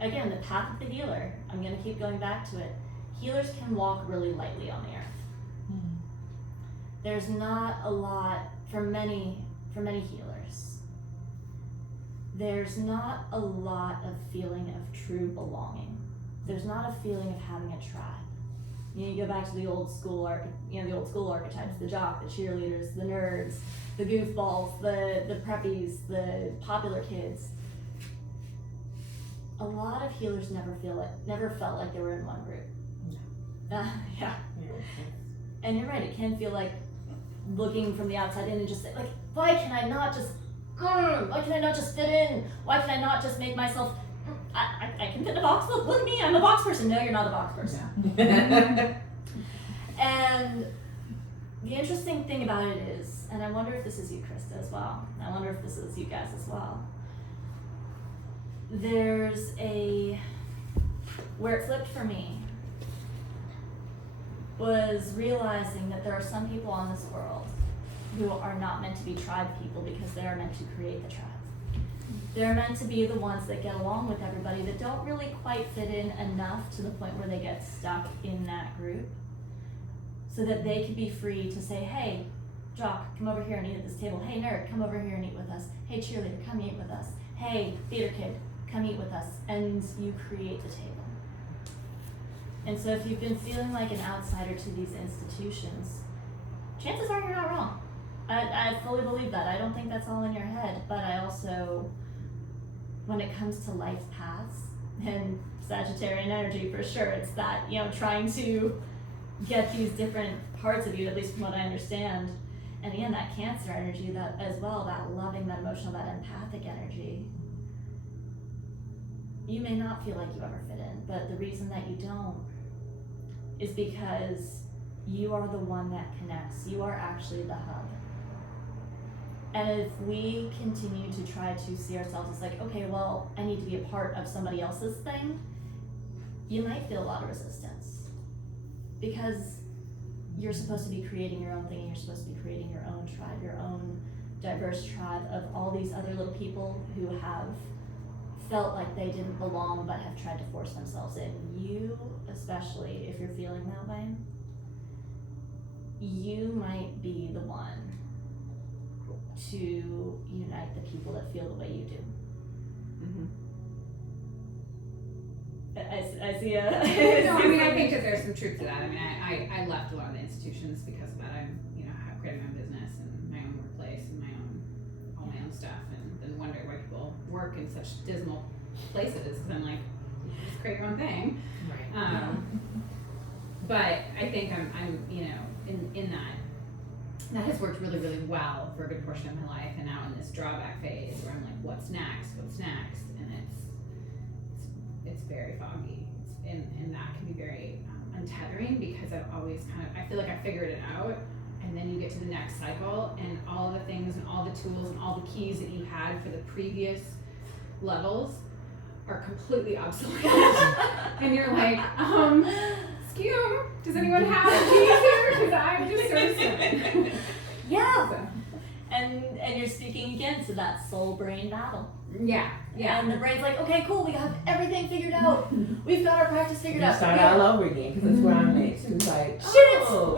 again, the path of the healer, I'm going to keep going back to it. Healers can walk really lightly on the earth. Mm-hmm. There's not a lot, for many healers, there's not a lot of feeling of true belonging. There's not a feeling of having a tribe. You go back to the old school archetypes, the jock, the cheerleaders, the nerds, the goofballs, the preppies, the popular kids. A lot of healers never felt like they were in one group. Yeah. And you're right, it can feel like looking from the outside in and just say, like, why can I not just fit in? Why can I not just make myself, I can fit in a box, look at me, I'm a box person. No, you're not a box person. Yeah. And the interesting thing about it is, and I wonder if this is you, Krista, as well, and I wonder if this is you guys as well, where it flipped for me was realizing that there are some people on this world who are not meant to be tribe people because they are meant to create the tribe. They're meant to be the ones that get along with everybody, that don't really quite fit in enough to the point where they get stuck in that group, so that they can be free to say, hey, jock, come over here and eat at this table. Hey, nerd, come over here and eat with us. Hey, cheerleader, come eat with us. Hey, theater kid, come eat with us. And you create the table. And so if you've been feeling like an outsider to these institutions, chances are you're not wrong. I fully believe that. I don't think that's all in your head, but I also, when it comes to life paths and Sagittarian energy, for sure, it's that, trying to get these different parts of you, at least from what I understand. And again, that Cancer energy, that as well, that loving, that emotional, that empathic energy. You may not feel like you ever fit in, but the reason that you don't is because you are the one that connects. You are actually the hub. And if we continue to try to see ourselves as like, okay, well, I need to be a part of somebody else's thing, you might feel a lot of resistance. Because you're supposed to be creating your own thing, and you're supposed to be creating your own tribe, your own diverse tribe of all these other little people who have felt like they didn't belong but have tried to force themselves in. You, especially if you're feeling that way, you might be the one to unite the people that feel the way you do. Mm-hmm. I see a... No, I mean, I think that there's some truth to that. I mean, I left a lot of the institutions because of that. I have created my own business and my own workplace and all my own stuff, and then wonder why people work in such dismal places. Because I'm like, just create your own thing. Right. But I think I'm in that has worked really, really well for a good portion of my life, and now in this drawback phase where I'm like, what's next, and it's very foggy, and that can be very untethering, because I've always I feel like I figured it out, and then you get to the next cycle, and all the things and all the tools and all the keys that you had for the previous levels are completely obsolete. And you're like, excuse me, does anyone have a key here? Because I'm just so stuck. Yeah. So, And you're speaking again to that soul-brain battle. yeah. And the brain's like, okay, cool, we have everything figured out. We've got our practice figured out. Start all over again, because that's where I'm at. She was like, Shit. oh,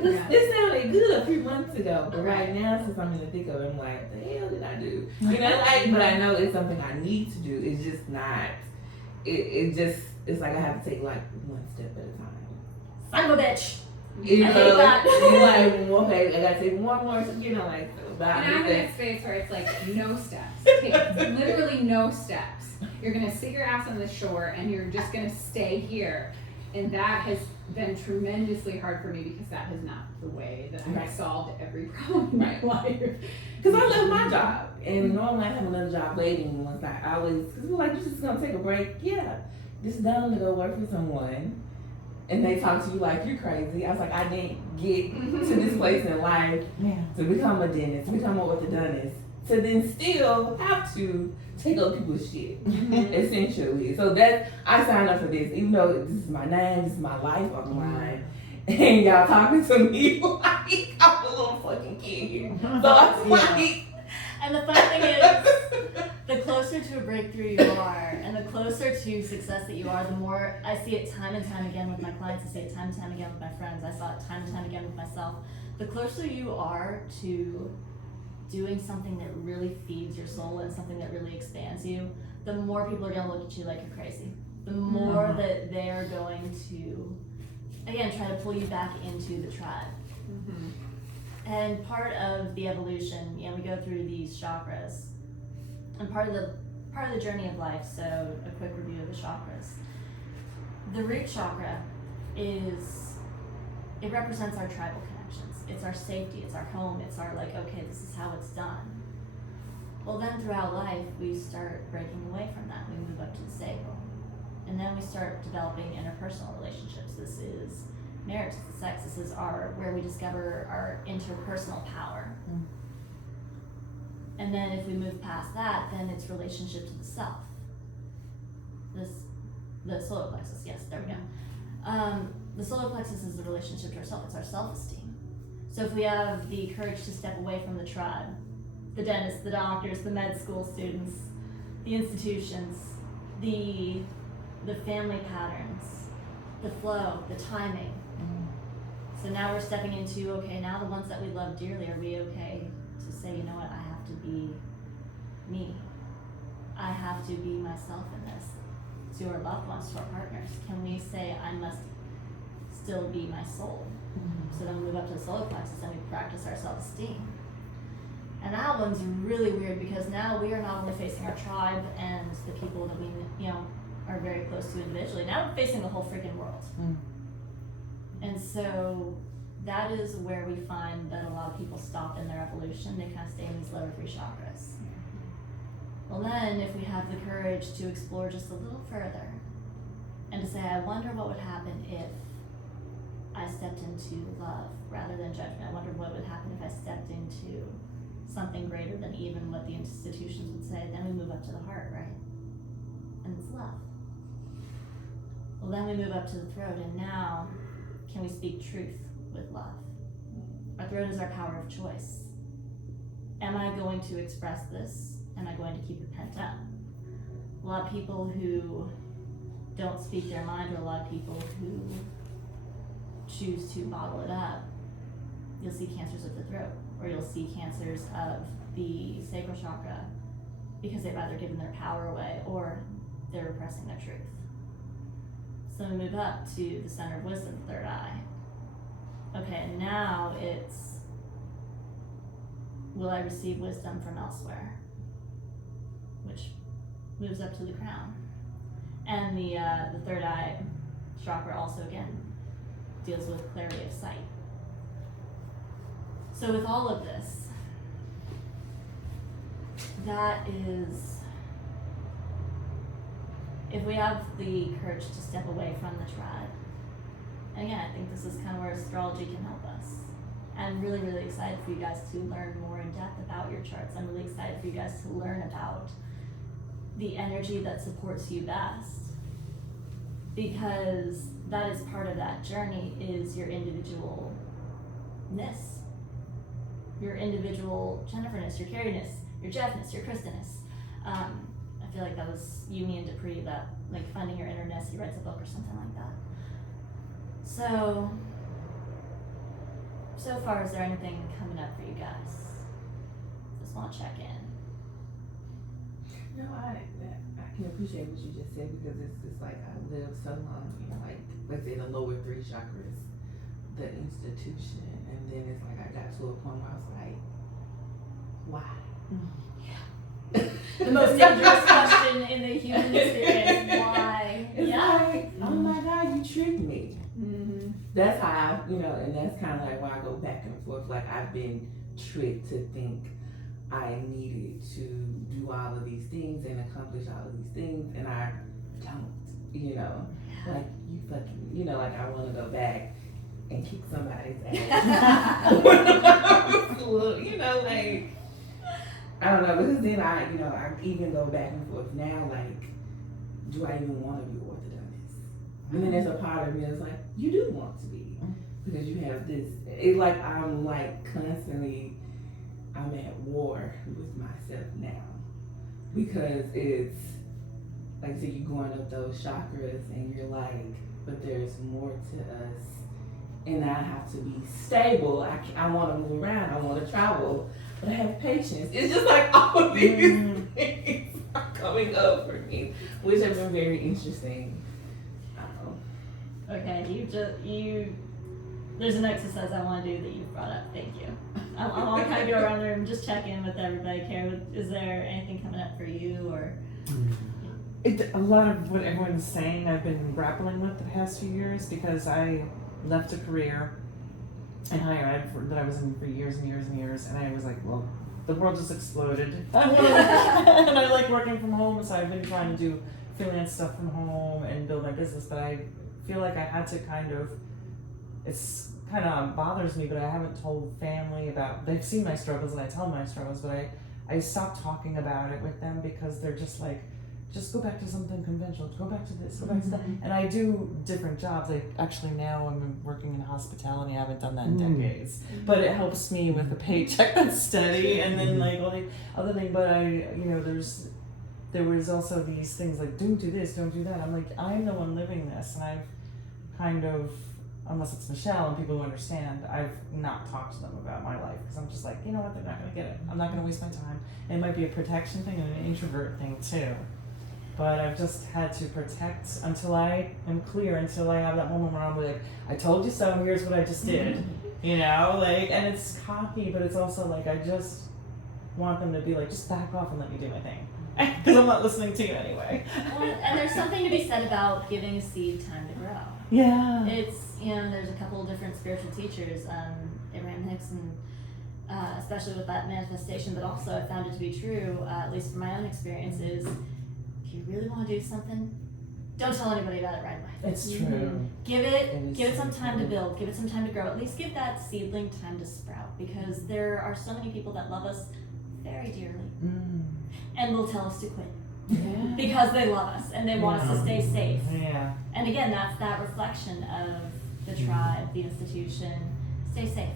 this sounded good a few months ago, but right now, since I'm in the thick of it, I'm like, the hell did I do? But I know it's something I need to do. It's just not. It's like I have to take like one step at a time. Son of a bitch. You I know, hate that. you're like, okay, I gotta take one more, like, about And I'm in this. a space where it's like no steps. Okay, literally no steps. You're gonna sit your ass on the shore and you're just gonna stay here. And that has been tremendously hard for me, because that is not the way that I've Right. solved every problem in my life. Because I love my job, and normally I have another job waiting once I always, because we're like, you're just gonna take a break. Yeah, just down to go work for someone, and they talk to you like you're crazy. I was like, I didn't get to this place in life to become a dentist, to become an orthodontist, to then still have to take up people's shit, essentially. So that, I signed up for this, even though this is my name, this is my life on the line, and y'all talking to me like I'm a little fucking kid here. So I was like, And the funny thing is, the closer closer to a breakthrough you are, and the closer to success that you are, the more I see it time and time again with my clients. I see it time and time again with my friends. I saw it time and time again with myself. The closer you are to doing something that really feeds your soul and something that really expands you, the more people are going to look at you like you're crazy. The more that they're going to, again, try to pull you back into the tribe. And part of the evolution, you know, we go through these chakras, and part of the journey of life. So a quick review of the chakras. The root chakra it represents our tribal connections. It's our safety, it's our home, it's our like, okay, this is how it's done. Well, then throughout life, we start breaking away from that. We move up to the sacral. And then we start developing interpersonal relationships. This is marriage, this is sex, this is where we discover our interpersonal power. And then if we move past that, then it's relationship to the self. The solar plexus, yes, there we go. The solar plexus is the relationship to ourself, it's our self-esteem. So if we have the courage to step away from the tribe, the dentists, the doctors, the med school students, the institutions, the family patterns, the flow, the timing. So now we're stepping into, okay, now the ones that we love dearly, are we okay to say, you know what, I have to be me. I have to be myself in this. To our loved ones, to our partners, can we say, I must still be my soul? So then we move up to the solar plexus and we practice our self-esteem. And that one's really weird because now we are not only facing our tribe and the people that we, you know, are very close to individually. Now we're facing the whole freaking world. And so that is where we find that a lot of people stop in their evolution. They kind of stay in these lower three chakras. Well, then if we have the courage to explore just a little further and to say, I wonder what would happen if I stepped into love rather than judgment. I wonder what would happen if I stepped into something greater than even what the institutions would say. Then we move up to the heart, right? And it's love. Well, then we move up to the throat, and now can we speak truth with love? Our throat is our power of choice. Am I going to express this? Am I going to keep it pent up? A lot of people who don't speak their mind, or a lot of people who choose to bottle it up, you'll see cancers of the throat, or you'll see cancers of the sacral chakra because they've either given their power away or they're repressing their truth. So we move up to the center of wisdom, the third eye. Okay, and now it's, will I receive wisdom from elsewhere? Which moves up to the crown. And the third eye chakra also, again, deals with clarity of sight. So with all of this, that is, if we have the courage to step away from the tribe, and again, I think this is kind of where astrology can help us. I'm really, really excited for you guys to learn more in depth about your charts. I'm really excited for you guys to learn about the energy that supports you best, because that is part of that journey, is your individualness, your individual Jenniferness, your Carrie-ness, your Jeffness, your Kristenness. I feel like that was you, me, and Dupree, that like finding your innerness. He writes a book or something like that. So far, is there anything coming up for you guys? Just want to check in. No, I can appreciate what you just said, because it's just like I lived so long, you know, like say the lower three chakras, the institution, and then it's like I got to a point where I was like, why? The most dangerous question in the human experience: why? It's like, oh my God, you tricked me. That's how I, you know, and that's kind of like why I go back and forth. Like I've been tricked to think I needed to do all of these things and accomplish all of these things, and I don't, you know. Like you fucking, you know, like I want to go back and kick somebody's ass. You know, like, I don't know, because then I, you know, I even go back and forth now, like, do I even want to be orthodontist? And then there's a part of me that's like, you do want to be, because you have this, it's like I'm like constantly, I'm at war with myself now. because it's like I said, you're going up those chakras and you're like, but there's more to us, and I have to be stable. I want to move around. I want to travel, but I have patience. It's just like all of these things are coming up for me, which have been very interesting. Okay, there's an exercise I want to do that you've brought up. Thank you. I want to kind of go around the room, just check in with everybody. Kara, is there anything coming up for you, or? A lot of what everyone's saying I've been grappling with the past few years, because I left a career in higher ed that I was in for years and years and years, and I was like, well, the world just exploded. And I like working from home, so I've been trying to do freelance stuff from home and build my business, but I feel like I had to it's kind of bothers me, but I haven't told family about, they've seen my struggles and I tell my struggles, but I stopped talking about it with them because they're just like, just go back to something conventional, go back to this, go back to that. And I do different jobs. Like actually now I'm working in hospitality. I haven't done that in decades, but it helps me with a paycheck that's steady, and then like all the other thing. But there was also these things like, don't do this, don't do that. I'm like, I'm the one living this, and I've kind of, unless it's Michelle and people who understand, I've not talked to them about my life because I'm just like, you know what, they're not gonna get it. I'm not gonna waste my time. And it might be a protection thing and an introvert thing too. But I've just had to protect until I am clear, until I have that moment where I'm like, I told you so, here's what I just did. You know, like, and it's cocky, but it's also like, I just want them to be like, just back off and let me do my thing. Because I'm not listening to you anyway. Well, and there's something to be said about giving a seed time to grow. Yeah. It's, there's a couple of different spiritual teachers, Abraham Hicks, and especially with that manifestation, but also I found it to be true, at least from my own experiences. If you really want to do something, don't tell anybody about it right away. It's true. Give it some time to build, give it some time to grow. At least give that seedling time to sprout, because there are so many people that love us very dearly and will tell us to quit. Yeah. Because they love us and they want us to stay safe. Yeah. And again, that's that reflection of the tribe, the institution. Stay safe.